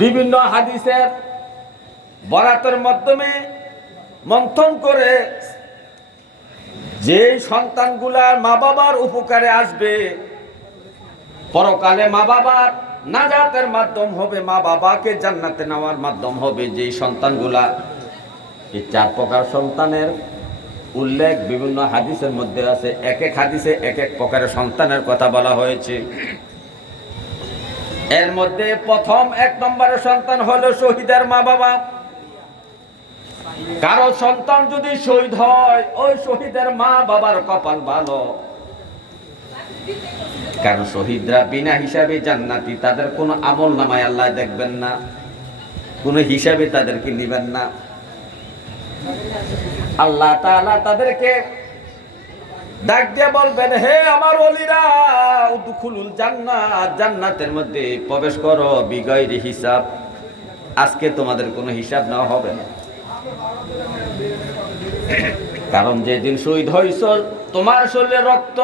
বিভিন্ন হাদিসের বরাতের মাধ্যমে মন্থন করে যে সন্তানগুলার মা বাবার উপকারে আসবে, পরকালে মা বাবার নাজাতের মাধ্যম হবে, মা বাবাকে জান্নাতে নেওয়ার মাধ্যম হবে, যে সন্তানগুলা, এই 4 প্রকার সন্তানের উল্লেখ বিভিন্ন হাদিসের মধ্যে আছে। এক এক হাদিসে এক এক প্রকারের সন্তানের কথা বলা হয়েছে। এর মধ্যে প্রথম 1 নম্বরের সন্তান হলো শহীদের মা বাবা। কারো সন্তান যদি শহীদ হয়, ওই শহীদের মা বাবার কপাল ভালো, কারণ শহীদরা বিনা হিসাবে জান্নাতি, তাদের কোনো আমল নামায় আল্লাহ দেখবেন না, কোনো হিসাবে তাদেরকে নিবেন না। আল্লাহ তাআলা তাদেরকে ডাক দিয়ে বলবেন, হে আমার ওলিরা, উদখুলুল জান্নাত, জান্নাতের মধ্যে প্রবেশ করো বিগয়রি হিসাব, আজকে তোমাদের কোনো হিসাব নেওয়া হবে না। কারণ যেদিন শহীদ হইছ, তোমার শরীরে রক্ত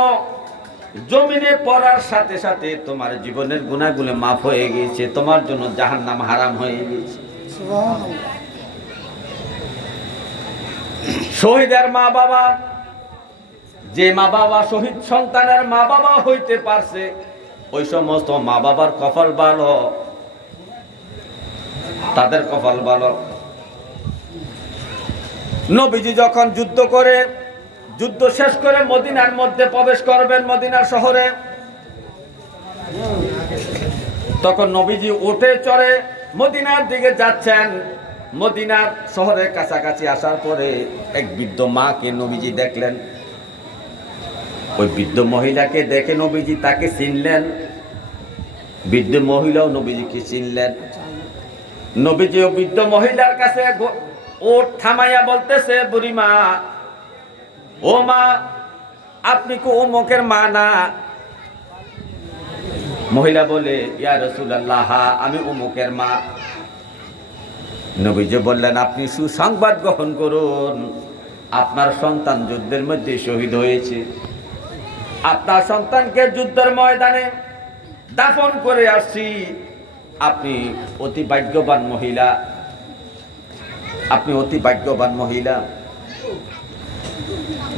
জমিনে পড়ার সাথে সাথে তোমার জীবনের গুনাহগুলো মাফ হয়ে গিয়েছে, তোমার জন্য জাহান্নাম হারাম হয়ে গিয়েছে। শহীদের মা বাবা, যে মা বাবা শহীদ সন্তানের মা বাবা হইতে পারছে, ওই সমস্ত মা বাবার কপাল ভালো, তাদের কপাল ভালো। নবীজি যখন যুদ্ধ করে, যুদ্ধ শেষ করে মদিনার মধ্যে প্রবেশ করবেন, মদিনার শহরে, তখন নবীজি উঠে চড়ে মদিনার দিকে যাচ্ছেন। মদিনার শহরের কাছাকাছি আসার পরে এক বৃদ্ধ মাকে নবীজি দেখলেন। ওই বৃদ্ধ মহিলাকে দেখে নবীজি তাকে চিনলেন, বৃদ্ধ মহিলাও নবীজিকে চিনলেন। নবীজি ও বৃদ্ধ মহিলার কাছে ওট থামাইয়া বলতেছে, বুড়িমা, ও মা, আপনি কি অমুকের মা না? মহিলা বলে, ইয়া রাসূলুল্লাহ, আমি অমুকের মা। নবীজি বললেন, আপনি সুসংবাদ গ্রহণ করুন, আপনার সন্তান যুদ্ধের মধ্যে শহীদ হয়েছে। আপনার সন্তানকে যুদ্ধের ময়দানে দাফন করে আসছি। আপনি অতি ভাগ্যবান মহিলা, আপনি অতি ভাগ্যবান মহিলা।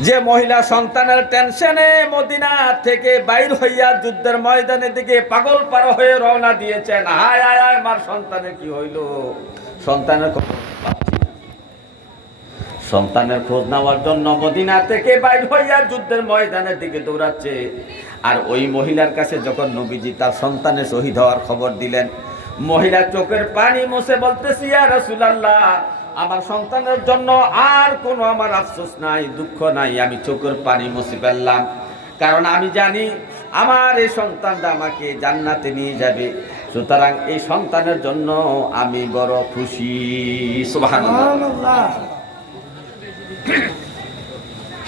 যে মহিলা সন্তানের টেনশনে মদিনা থেকে বাইর হইয়া যুদ্ধের ময়দানের দিকে পাগল পারা হয়ে রওনা দিয়েছেন, হায় হায় হায়, আমার সন্তানের কি হইল, সন্তানের সন্তানের খোঁজ নেওয়ার জন্য মদিনা থেকে বাইর হইয়া যুদ্ধের ময়দানের দিকে দৌড়াচ্ছে। আর ওই মহিলার কাছে যখন নবীজি তার সন্তানের শহীদ হওয়ার খবর দিলেন, মহিলা চোখের পানি মুছে বলতেছে, ইয়া রাসূলুল্লাহ, আমার সন্তানের জন্য আর কোনো আমার আফসোস নাই, দুঃখ নাই, আমি চোখের পানি মুছে ফেললাম, কারণ আমি জানি আমার এই সন্তানটা আমাকে জান্নাতে নিয়ে যাবে, সুতরাং এই সন্তানের জন্য আমি বড় খুশি। সুবহানাল্লাহ।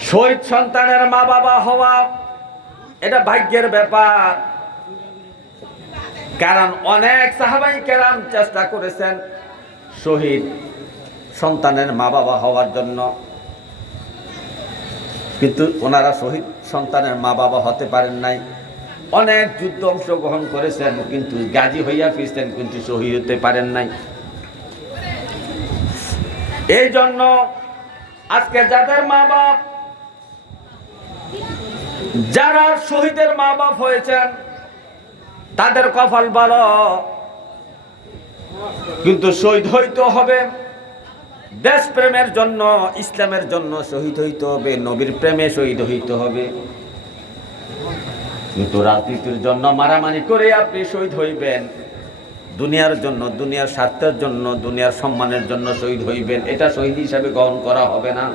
শহীদ সন্তানের মা বাবা হওয়া এটা ভাগ্যের ব্যাপার। কারণ অনেক সাহাবাই কেরাম চেষ্টা করেছেন শহীদ সন্তানের মা বাবা হওয়ার জন্য, কিন্তু ওনারা শহীদ সন্তানের মা বাবা হতে পারেন নাই। অনেক যুদ্ধ অংশগ্রহণ করেছেন, কিন্তু গাজী হইয়া ফিরছেন, কিন্তু শহীদ হতে পারেন নাই। এই জন্য আজকে যাদের মা বাপ, যারা শহীদের মা বাপ হয়েছেন, তাদের কপাল ভালো, কিন্তু শহীদ হইতে হবে দেশ প্রেমের জন্য, ইসলামের জন্য শহীদ হইতে হবে, নবীর প্রেমে শহীদ হইতে হবে। কিন্তু রাজনীতির জন্য মারামারি করে আপনি শহীদ হইবেন, দুনিয়ার জন্য, দুনিয়ার স্বার্থের জন্য, দুনিয়ার সম্মানের জন্য শহীদ হইবেন, এটা শহীদ হিসাবে গ্রহণ করা হবে না।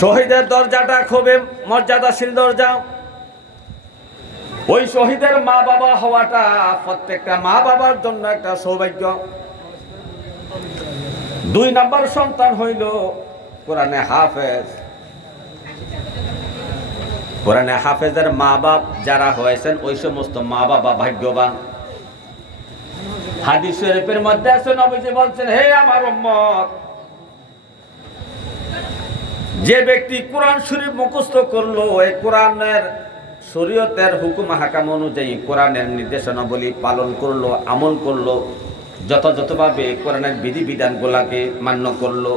শহীদের দরজাটা খুবই মর্যাদাশীল দরজা। ওই শহীদের মা বাবা হওয়াটা প্রত্যেকটা মা বাবার জন্য একটা সৌভাগ্য। 2 নম্বর সন্তান হইল কোরআনে হাফেজ। কোরআনে হাফেজের মা বাপ যারা হয়েছেন, ওই সমস্ত মা বাবা ভাগ্যবান। হাদিস শরীফের মধ্যে আছে, নবীজি বলছেন, হে আমার উম্মত, যে ব্যক্তি কোরআন শরীফ মুখস্থ করলো, এই কোরআনের শরীয়তের হুকুম হাকাম অনুযায়ী কোরআনের নির্দেশনাবলী পালন করলো, আমল করলো, যথাযথভাবে কোরআনের বিধিবিধানগুলোকে মান্য করলো।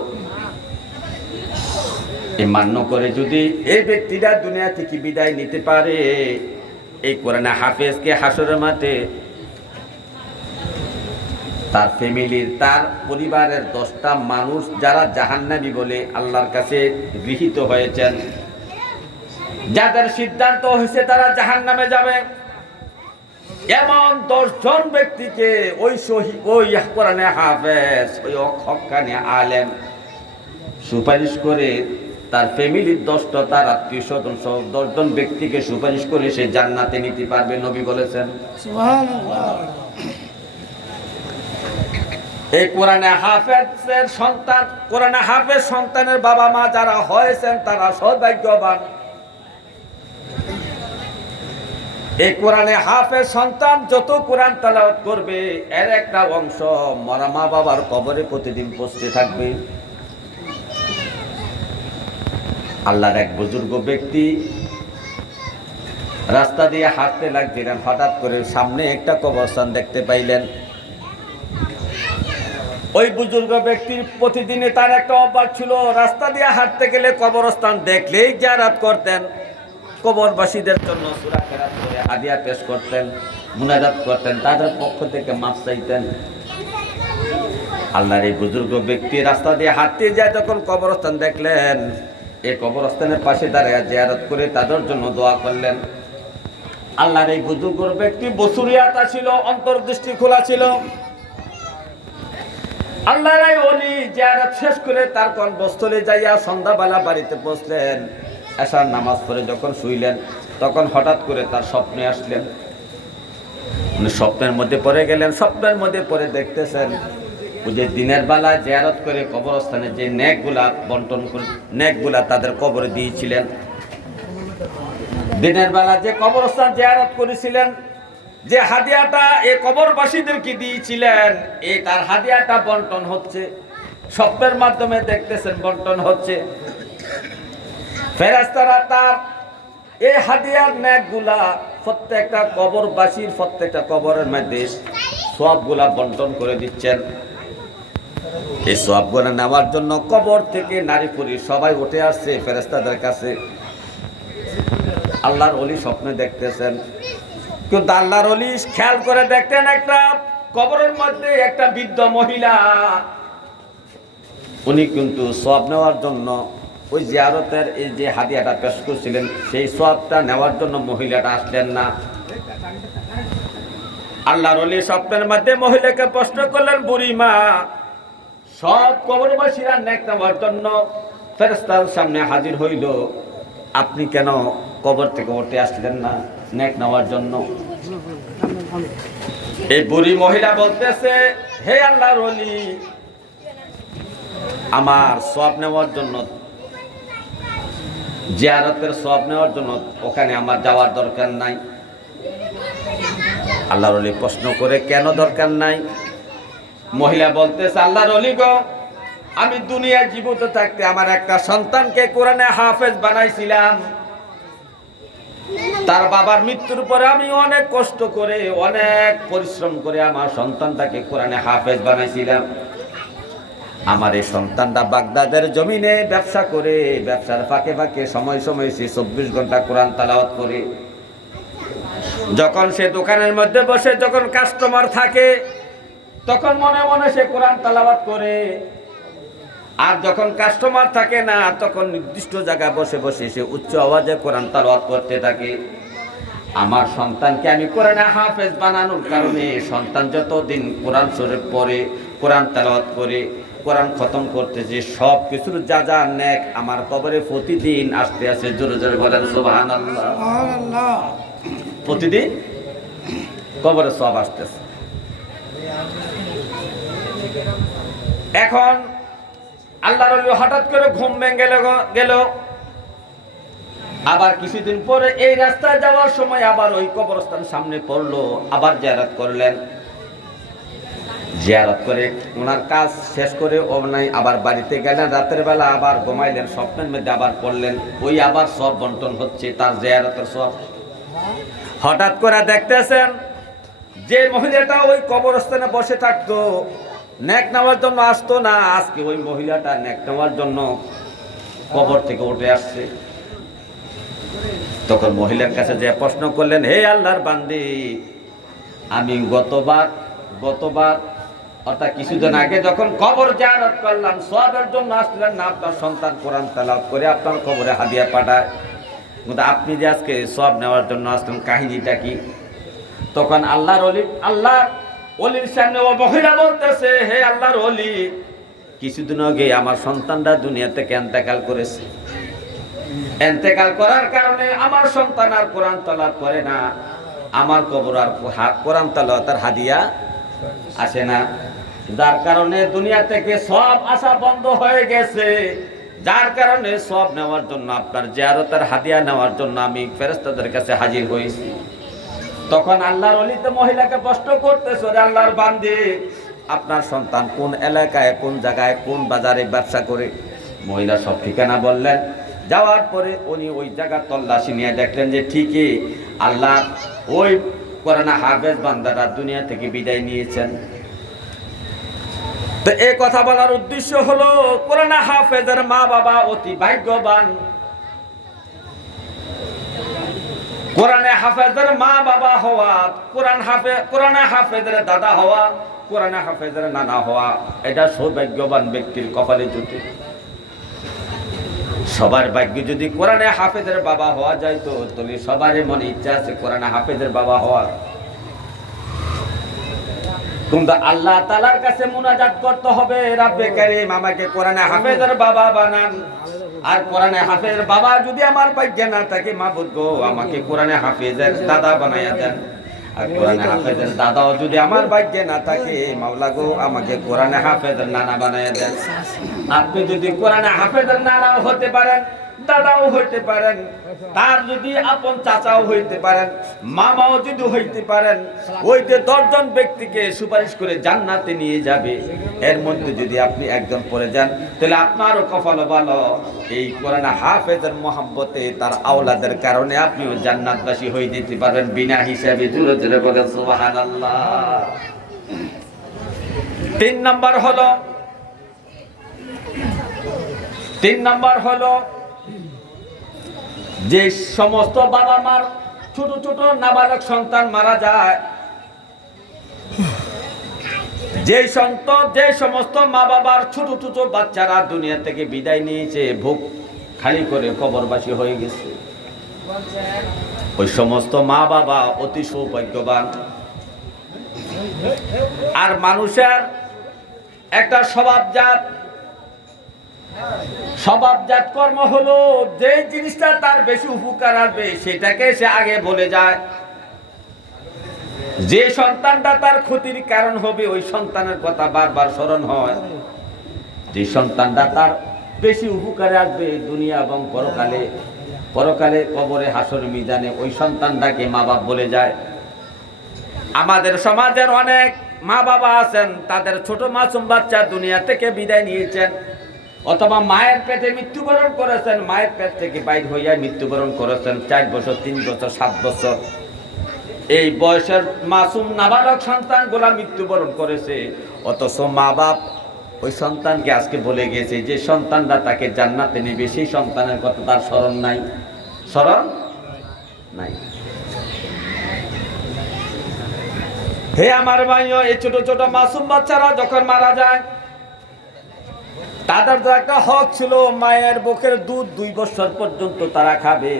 এই মান্য করে যদি এই ব্যক্তিরা দুনিয়া থেকে বিদায় নিতে পারে, এই কোরআনে হাফেজকে হাসরের মাঠে তার ফ্যামিলির, তার পরিবারের 10টা মানুষ যারা জাহান্নামী বলে আল্লাহর কাছে গৃহীত হয়েছেন, যাদের সিদ্ধান্ত হয়েছে তারা জাহান্নামে যাবে, এমন 10 জন ব্যক্তিকে ওই কোরআনে হাফেজ, ওই হক্কানি আলেম সুপারিশ করে তার ফ্যামিলির 10টা, তার আত্মীয় স্বজন সহ 10 জন ব্যক্তিকে সুপারিশ করে সে জান্নাতে নিতে পারবে। নবী বলেছেন সুবহানাল্লাহ। এই কোরআনে হাফেজের সন্তান, কোরআনে হাফেজ সন্তানের বাবা মা যারা হয়েছেন তারা সৌভাগ্যবান। এই কোরআনে হাফেজ সন্তান যত কোরআন তেলাওয়াত করবে, এর একটা অংশ মরা মা বাবার কবরে প্রতিদিন পৌঁছতে থাকবে। আল্লাহর এক বুজুর্গ ব্যক্তি রাস্তা দিয়ে হাঁটতে লাগছিলেন, হঠাৎ করে সামনে একটা কবরস্থান দেখতে পাইলেন। ওই বুজুর্গ ব্যক্তির প্রতিদিনে তার একটা অভ্যাস ছিল, রাস্তা দিয়ে হাঁটতে গেলে কবরস্থান দেখলেই জিয়ারত করতেন, কবরবাসীদের জন্য সূরা কেরাত করে হাদিয়া পেশ করতেন, মুনাজাত করতেন, তাদের পক্ষ থেকে মাফ চাইতেন। আল্লাহর এই বুজুর্গ ব্যক্তি রাস্তা দিয়ে হাঁটতে যায়, যখন কবরস্থান দেখলেন, এই কবরস্থানের পাশে দাঁড়িয়ে জিয়ারত করে তাদের জন্য দোয়া করলেন। আল্লাহর এই বুজুর্গ ব্যক্তি বসুরিয়াতা ছিল, অন্তর্দৃষ্টি খোলা ছিল। আল্লাহর এই ওলি জিয়ারত শেষ করে তার কর্মস্থলে যাইয়া সন্ধ্যাবেলা বাড়িতে পৌঁছলেন। এশার নামাজ পড়ে যখন শুইলেন, তখন হঠাৎ করে তার স্বপ্নে আসলেন। স্বপ্নের মধ্যে পড়ে গেলেন। স্বপ্নের মধ্যে পড়ে দেখতেছেন যে দিনের বেলা জিয়ারত করে কবরস্থানে যে নেকগুলা বন্টন করে, নেকগুলা তাদের কবরে দিয়েছিলেন, দিনের বেলা যে কবরস্থান জিয়ারত করেছিলেন, যে হাদিয়াটা এই কবরবাসীদেরকে দিয়েছিলেন, এই তার হাদিয়াটা বন্টন হচ্ছে। স্বপ্নের মাধ্যমে দেখতেছেন বন্টন হচ্ছে। ফেরেশতারা তার এই হাদিয়ার নেকগুলা প্রত্যেকটা কবরবাসীর প্রত্যেকটা কবরের মধ্যে সওয়াবগুলা বন্টন করে দিচ্ছেন। এই সওয়াবগুলা নেওয়ার জন্য কবর থেকে নারী পুরুষ সবাই উঠে আসছে ফেরেশতাদের কাছে। আল্লাহর ওলি স্বপ্নে দেখতেছেন, কিন্তু আল্লাহর ওলি খেয়াল করে দেখতেন একটা কবরের মধ্যে একটা বৃদ্ধ মহিলা, উনি কিন্তু সওয়াব নেওয়ার জন্য ওই জিয়ারতের এই যে হাদিয়াটা পেশ করছিলেন, সেই সওয়াবটা নেওয়ার জন্য মহিলাটা আসলেন না। আল্লাহর ওলি স্বপ্নের মধ্যে মহিলাকে প্রশ্ন করলেন, বুড়ি মা, সব কবরবাসীরা নেক নেওয়ার জন্য ফেরেশতার সামনে হাজির হইল, আপনি কেন কবর থেকে উঠে আসলেন না নেক নেওয়ার জন্য? এই বুড়ি মহিলা বলতেছে, হে আল্লাহর ওলি, আমার সওয়াব নেওয়ার জন্য, জিয়ারতের সওয়াব নেওয়ার জন্য ওখানে আমার যাওয়ার দরকার নাই। আল্লাহর ওলি প্রশ্ন করে, কেন দরকার নাই? মহিলা বলতেছে, আল্লাহর ওলি গো, আমি দুনিয়ায় জীবিত থাকতে আমার একটা সন্তানকে কোরআনে হাফেজ বানাইছিলাম। তার বাবার মৃত্যুর পরে আমি অনেক কষ্ট করে, অনেক পরিশ্রম করে আমার সন্তানটাকে কোরআনে হাফেজ বানাইছিলাম। আমার এই সন্তানটা বাগদাদের জমিনে ব্যবসা করে, ব্যবসার ফাঁকে ফাঁকে সময় সময় সে 24 ঘন্টা কোরআন তেলাওয়াত করে। যখন সে দোকানের মধ্যে বসে, যখন কাস্টমার থাকে, তখন মনে মনে সে কোরআন তেলাওয়াত করে। আর যখন কাস্টমার থাকে না, তখন নির্দিষ্ট জায়গায় বসে বসে সে উচ্চ আওয়াজে কোরআন তেলাওয়াত করতে থাকে। আমার সন্তানকে আমি কোরআনে হাফেজ বানানোর কারণে সন্তান যতদিন কোরআন শরীফ পড়ে, কোরআন তেলাওয়াত করে, কোরআন খতম করতেছে, সব কিছুর যা যা নেক আমার কবরে প্রতিদিন আসতে আছে। জোরে জোরে বলেন সুবহানাল্লাহ। সুবহানাল্লাহ। প্রতিদিন কবরে সব আসতেছে। এখন আল্লাহর ওলি হঠাৎ করে ঘুম ভেঙে গেল। আবার কিছুদিন পরে এই রাস্তায় যাওয়ার সময় আবার ওই কবরস্থান সামনে পড়লো, আবার জিয়ারত করলেন। জিয়ারত করে ওনার কাজ শেষ করে আবার বাড়িতে গেলেন। রাতের বেলা আবার ঘুমাইলেন, স্বপ্নের মধ্যে আবার পড়লেন, ওই আবার সব বন্টন হচ্ছে, তার জিয়ারতের সব। হঠাৎ করে দেখতেছেন যে মহিলাটা ওই কবরস্থানে বসে থাকতো, নেক নেওয়ার জন্য আসতো না, আজকে ওই মহিলাটা নেক নেওয়ার জন্য কবর থেকে উঠে আসছে। তখন মহিলার কাছে যে প্রশ্ন করলেন, হে আল্লাহর বান্দি, আমি গতবার অর্থাৎ কিছুদিন আগে যখন কবর জিয়ারত করলাম, সওয়াবের জন্য আসলেন না, আপনার সন্তান কোরআন তেলাওয়াত করে আপনার কবরে হাদিয়া পাঠায়, কিন্তু আপনি যে আজকে সওয়াব নেওয়ার জন্য আসলেন, কাহিনীটা কি? তখন আল্লাহর ওলির সামনে ও মহিলা বলতেছে, হে আল্লাহর ওলি, কিছুদিন আগে আমার সন্তানটা দুনিয়া থেকে ইন্তেকাল করেছে। ইন্তেকাল করার কারণে আমার সন্তান আর কোরআন তেলাওয়াত করে না, আমার কবর আর কোরআন তেলাওয়াতের হাদিয়া আসে না, যার কারণে দুনিয়া থেকে সব আশা বন্ধ হয়ে গেছে। যার কারণে সব নেওয়ার জন্য, আপনার জিয়ারতের হাদিয়া নেওয়ার জন্য আমি ফেরেশতাদের কাছে হাজির হয়েছি। তখন আল্লাহর ওলি তো মহিলাকে প্রশ্ন করতেছে, রে আল্লাহর বান্দি, আপনার সন্তান কোন এলাকায়, কোন জায়গায়, কোন বাজারে ব্যবসা করে? মহিলা সব ঠিকানা বললেন। যাওয়ার পরে উনি ওই জায়গার তল্লাশি নিয়ে দেখলেন যে ঠিকই আল্লাহ ওই কোরআন হাফেজ বান্দারা দুনিয়া থেকে বিদায় নিয়েছেন। তো এই কথা বলার উদ্দেশ্য হলো, কোরআন হাফেজের মা বাবা অতি ভাগ্যবান। কোরআনে হাফেজের মা বাবা হওয়া, কোরআনে হাফেজের দাদা হওয়া, কোরআনে হাফেজের নানা হওয়া, এটা সৌভাগ্যবান ব্যক্তির কপালে জুটে। সবার ভাগ্য যদি কোরআনে হাফেজের বাবা হওয়া যায়, তো তাহলে সবারই মনে ইচ্ছা আছে কোরআনে হাফেজের বাবা হওয়ার। কিন্তু আল্লাহ তাআলার কাছে মুনাজাত করতে হবে, রব্বে কারীম আমাকে কোরআনে হাফেজের বাবা বানান। আর কোরআনে হাফেজের বাবা যদি আমার ভাগ্যে না থাকে, মাবুদ গো আমাকে কোরআনে হাফেজের দাদা বানায়া দেন। আর কোরআনে হাফেজের দাদাও যদি আমার ভাগ্যে না থাকে, মাওলা গো আমাকে কোরআনে হাফেজের নানা বানায়া দেন। আপনি যদি কোরআনে হাফেজের নানাও হতে পারেন, দাদাও হইতে পারেন, তার যদি আপন চাচাও হইতে পারেন, মামাও যদি হইতে পারেন, ওই যে 10 জন ব্যক্তিকে সুপারিশ করে জান্নাতে নিয়ে যাবে, এর মধ্যে যদি আপনি একজন পড়ে যান, তাহলে আপনারও কপাল ভালো। এই কোরআন হাফেজের মহব্বতে তার আওলাদের কারণে আপনিও জান্নাতবাসী হয়ে যেতে পারবেন বিনা হিসাবে। জোরে জোরে বলেন সুবহানাল্লাহ। 3 নাম্বার হলো যে সমস্ত বাবা মার ছোট ছোট নাবালক সন্তান মারা যায়, যে সমস্ত মা বাবার ছোট ছোট বাচ্চারা দুনিয়া থেকে বিদায় নিয়েছে, ভোগ খালি করে কবরবাসী হয়ে গেছে, ওই সমস্ত মা বাবা অতি সৌভাগ্যবান। আর মানুষের একটা স্বভাবজাত কর্ম হলো, যে জিনিসটা তার বেশি উপকার আসবে সেটাকে সে আগে বলে যায়। যে সন্তানটা তার ক্ষতির কারণ হবে, ওই সন্তানের কথা বারবার স্মরণ হয়। যে সন্তানটা তার বেশি উপকারে আসবে দুনিয়া এবং পরকালে কবরে হাসর মিজানে, ওই সন্তানটাকে মা বাপ বলে যায়। আমাদের সমাজের অনেক মা বাবা আছেন, তাদের ছোট মাসুম বাচ্চা দুনিয়া থেকে বিদায় নিয়েছেন, অথবা মায়ের পেটে মৃত্যুবরণ করেছেন, মায়ের পেট থেকে বাইর হইয়া মৃত্যুবরণ করেছেন 4 বছর, 3 বছর, 7 বছর। এই বয়সের মাসুম নাবালক সন্তানগুলা মৃত্যুবরণ করেছে, অথচ মা বাপ ওই সন্তানকে আজকে বলে গেছে যে সন্তানটা তাকে জান্নাতে নেবে, সেই সন্তানের কথা তার স্মরণ নাই। হে আমার ভাইও, এই ছোট ছোট মাসুম বাচ্চারা যখন মারা যায়, তাদের তো একটা হক ছিল, মায়ের বুকের দুধ 2 বছর পর্যন্ত তারা খাবে,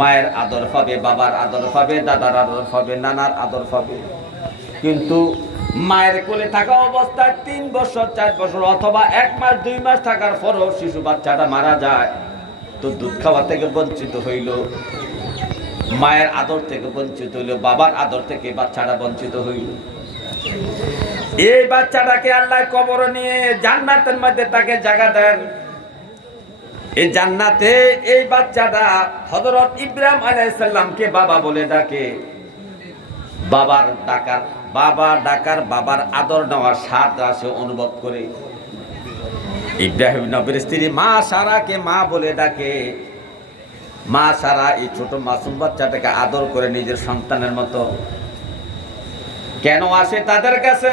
মায়ের আদর পাবে, বাবার আদর পাবে, দাদার আদর পাবে, নানার আদর পাবে। কিন্তু মায়ের কোলে থাকা অবস্থায় 3 বছর, 4 বছর অথবা 1 মাস, 2 মাস থাকার পরও শিশু বাচ্চাটা মারা যায়, তো দুধ খাওয়া থেকে বঞ্চিত হইল, মায়ের আদর থেকে বঞ্চিত হইল, বাবার আদর থেকে বাচ্চাটা বঞ্চিত হইল। এই বাচ্চাটাকে আল্লাহ কবর নিয়ে জান্নাতের মধ্যে তাকে জায়গা দেন। এই জান্নাতে এই বাচ্চাটা হযরত ইব্রাহিম আলাইহিস সালামকে বাবা বলে ডাকে। বাবার আদর নেওয়ার স্বাদ সে অনুভব করে। ইব্রাহিম নবীর স্ত্রী মা সারাকে মা বলে ডাকে। মা সারা এই ছোট মাসুম বাচ্চাটাকে আদর করে নিজের সন্তানের মতো কেন আসে তাদের কাছে?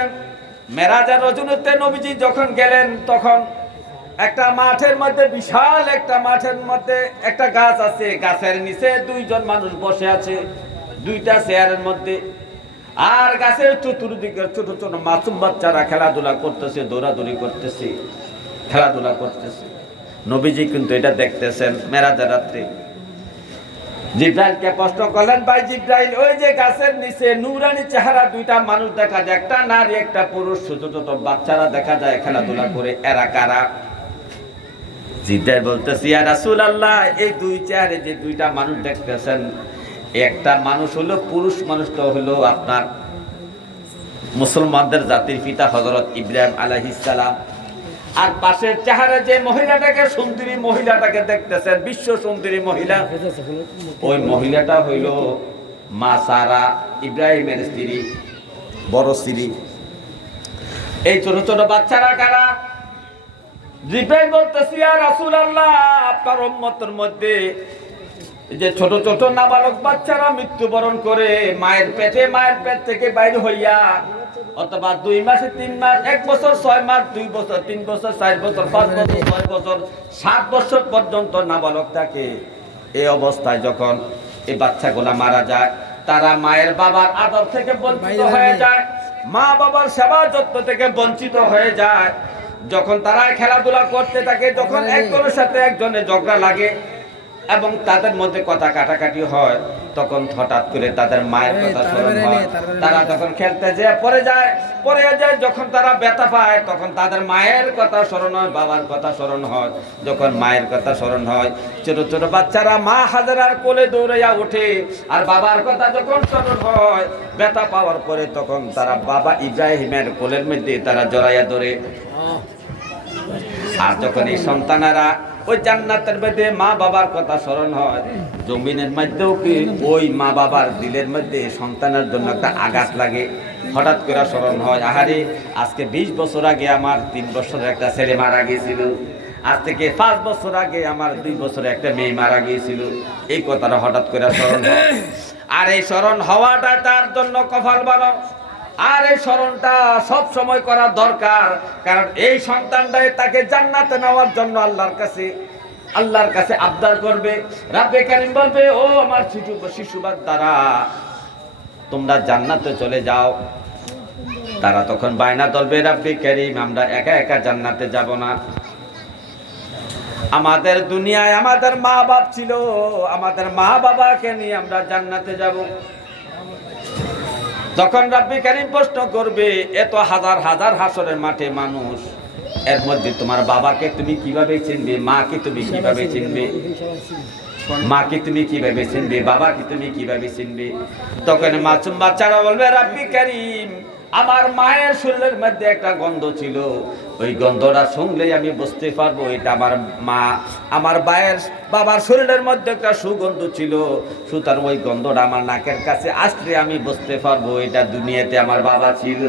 মেরাজের রজনীতে নবীজি যখন গেলেন তখন একটা মাঠের মধ্যে, বিশাল একটা মাঠের মধ্যে একটা গাছ আছে, গাছের নিচে দুইজন মানুষ বসে আছে দুইটা চেয়ারের মধ্যে, আর গাছের চতুর্দিকে ছোট ছোট মাসুম বাচ্চারা খেলাধুলা করতেছে, দৌড়াদৌড়ি করতেছে, খেলাধুলা করতেছে। নবীজি কিন্তু এটা দেখতেছেন মেরাজের রাত্রে। জিব্রাইলকে প্রশ্ন করলেন, ভাই জিব্রাইল, ওই যে গাছের নিচে নূরানি চেহারা দুইটা মানুষ দেখা যায়, একটা নারী একটা পুরুষ, ছোট ছোট বাচ্চারা দেখা যায় খেলাধুলা করে, এরা কারা? জিব্রাইল বলতেছে, ইয়া রাসূলুল্লাহ, এই দুই চেহারে যে দুইটা মানুষ দেখতেছেন, একটা মানুষ হলো পুরুষ, মানুষটা হলো আপনার মুসলমানদের জাতির পিতা হযরত ইব্রাহিম আলাইহিস সালাম। আর পাশের চেহারা যে মহিলাটাকে, সুন্দরী মহিলাটাকে দেখতেছেন, বিশ্ব সুন্দরী মহিলা, ওই মহিলাটা হইল মা সারা, ইব্রাহিমের স্ত্রী, বড় স্ত্রী। এই ছোট ছোট বাচ্চারা কারা? জিব্রাইল বলতেছে, ইয়া রাসূলুল্লাহ, আপনার উম্মতের মধ্যে যে ছোট ছোট নাবালক বাচ্চারা মৃত্যুবরণ করে মায়ের পেট থেকে বাইরে হইয়া, অথবা 2 মাসে 3 মাস, 1 বছর 6 মাস, 2 বছর 3 বছর 4 বছর 5 বছর 6 বছর 7 বছর পর্যন্ত নাবালক থাকে। এই অবস্থায় যখন এই বাচ্চাগুলা মারা যায়, তারা মায়ের বাবার আদর থেকে বঞ্চিত হয়ে যায়, মা বাবার সেবা যত্ন থেকে বঞ্চিত হয়ে যায়। যখন তারা খেলাধুলা করতে থাকে, যখন একজনের সাথে একজনের ঝগড়া লাগে এবং তাদের মধ্যে কথা কাটাকাটি হয়, তখন হঠাৎ করে তাদের মায়ের কথা স্মরণ হয়। তারা যখন খেলতে যায় পড়ে যায়, যখন তারা ব্যথা পায় তখন তাদের মায়ের কথা স্মরণ হয়, বাবার কথা স্মরণ হয়। যখন মায়ের কথা স্মরণ হয়, ছোট ছোট বাচ্চারা মা হাজেরার কোলে দৌড়াইয়া ওঠে, আর বাবার কথা যখন স্মরণ হয়, ব্যথা পাওয়ার পরে তখন তারা বাবা ইব্রাহিমের কোলের মধ্যে তারা জড়াইয়া ধরে। আর যখন এই সন্তানেরা ওই জান্নাতের মধ্যে মা বাবার কথা স্মরণ হয়, জমিনের মধ্যেও কি ওই মা বাবার দিলের মধ্যে সন্তানের জন্য একটা আঘাত লাগে, হঠাৎ করে স্মরণ হয়, আহারে আজকে 20 বছর আগে আমার 3 বছরের একটা ছেলে মারা গিয়েছিল, আজ থেকে 5 বছর আগে আমার 2 বছরের একটা মেয়ে মারা গিয়েছিল। এই কথাটা হঠাৎ করে স্মরণ হয়। আর এই স্মরণ হওয়াটা তার জন্য কপাল ভালো। আর এই স্মরণটা সব সময় করা দরকার, কারণ এই সন্তানটাই তাকে জান্নাতে নেওয়ার জন্য আল্লাহর কাছে আবদার করবে। রাব্বে কারীম বলবে, ও আমার শিশু বাচ্চারা, তোমরা জান্নাতে চলে যাও। তারা তখন বায়না ধরবে, রাব্বে কারীম, আমরা একা একা জান্নাতে যাব না। আমাদের দুনিয়ায় আমাদের মা বাপ ছিল, আমাদের মা বাবাকে নিয়ে আমরা জান্নাতে যাব। তখন রাব্বে কারীম প্রশ্ন করবে, এত হাজার হাজার হাসরের মাঠে মানুষ, এর মধ্যে তোমার বাবাকে তুমি কিভাবে চিনবে? মাকে তুমি কিভাবে চিনবে? মাকে তুমি কিভাবে চিনবে? বাবাকে তুমি কিভাবে চিনবে? তখন মাসুম বাচ্চারা বলবে, রাব্বে কারীম, আমার মায়ের শরীরের মধ্যে একটা গন্ধ ছিল, ওই গন্ধটা শুনলেই আমি বুঝতে পারবো এটা আমার মা। আমার বাবার শরীরের মধ্যে একটা সুগন্ধ ছিল, সুতরাং ওই গন্ধটা আমার নাকের কাছে আসলে আমি বুঝতে পারবো এটা দুনিয়াতে আমার বাবা ছিল।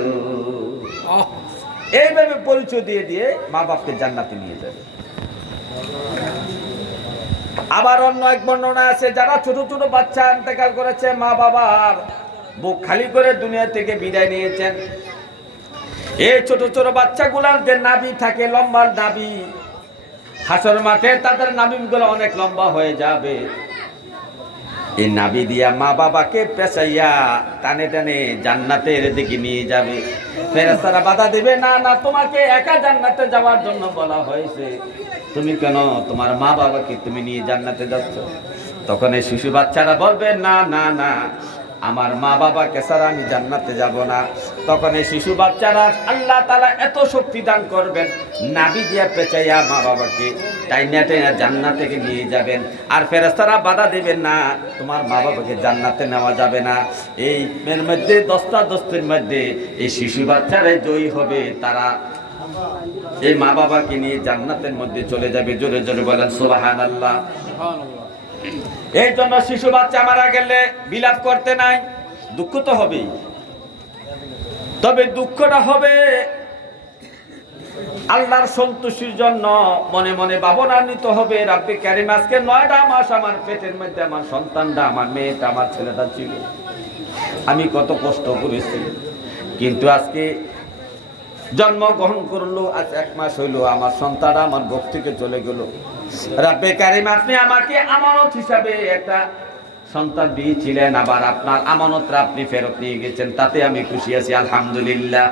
এইভাবে পরিচয় দিয়ে দিয়ে মা বাপকে জান্নাতে নিয়ে যাবে। আবার অন্য এক বর্ণনা আছে, যারা ছোট ছোট বাচ্চা ইন্তেকাল করেছে, মা বাবার বুক খালি করে দুনিয়া থেকে বিদায় নিয়েছেন, এই ছোট ছোট বাচ্চাগুলার যে নাভি থাকে, লম্বা নাভি, হাসর মাঠে তাদের নাভিগুলো অনেক লম্বা হয়ে যাবে। এই নাভি দিয়া মা বাবাকে পেঁচাইয়া টানে টানে জান্নাতের দিকে নিয়ে যাবে। ফেরেশতারা বাধা দিবে, না না, তোমাকে একা জান্নাতে যাওয়ার জন্য বলা হয়েছে, তুমি কেন তোমার মা বাবাকে তুমি নিয়ে জান্নাতে যাচ্ছ? তখন এই শিশু বাচ্চারা বলবে, না না না, আমার মা বাবাকে ছাড়া আমি জান্নাতে যাব না। তখন এই শিশু বাচ্চারা আল্লাহ তাআলা এত শক্তি দান করবেন, নাভি দিয়া পেঁচাইয়া মা বাবাকে টাইনা টাইনা জান্নাতে নিয়ে যাবেন। আর ফেরেশতারা বাধা দিবেন, না, তোমার মা বাবাকে জান্নাতে নেওয়া যাবে না। এই এর মধ্যে দস্তাদস্তির মধ্যে এই শিশু বাচ্চারাই জয়ী হবে, তারা এই মা বাবাকে নিয়ে জান্নাতের মধ্যে চলে যাবে। জোরে জোরে বলেন সুবহানাল্লাহ। এই জন্য শিশু বাচ্চা মারা গেলে বিলাপ করতে নাই, দুঃখ তো হবেই, তবে দুঃখটা হবে আল্লাহর সন্তুষ্টির জন্য মনে মনে ভাবনান্বিত হবে, রাব্বে কারিম আজকে 9টা মাস আমার পেটের মধ্যে আমার সন্তানটা, আমার মেয়েটা, আমার ছেলেটা ছিল, আমি কত কষ্ট করেছি, কিন্তু আজকে জন্মগ্রহণ করলো, আজ 1 মাস হইলো, আমার সন্তানটা আমার বুক থেকে চলে গেল। রাব্বে কারিম আপনি আমাকে আমানত হিসাবে একটা সন্তান দিয়েছিলেন, আবার আপনার আমানতটা আপনি ফেরত নিয়ে গেছেন, তাতে আমি খুশি আছি, আলহামদুলিল্লাহ।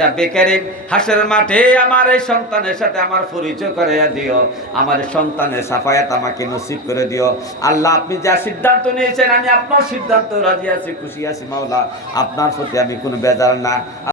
রাব্বে কারিম হাসরের মাঠে আমার এই সন্তানের সাথে আমার পরিচয় করাইয়া দিও, আমার সন্তানের সাফায়াত আমাকে নসিব করে দিও। আল্লাহ আপনি যা সিদ্ধান্ত নিয়েছেন আমি আপনার সিদ্ধান্ত রাজি আছি, খুশি আছি মাওলা, আপনার প্রতি আমি কোনো বেজার না।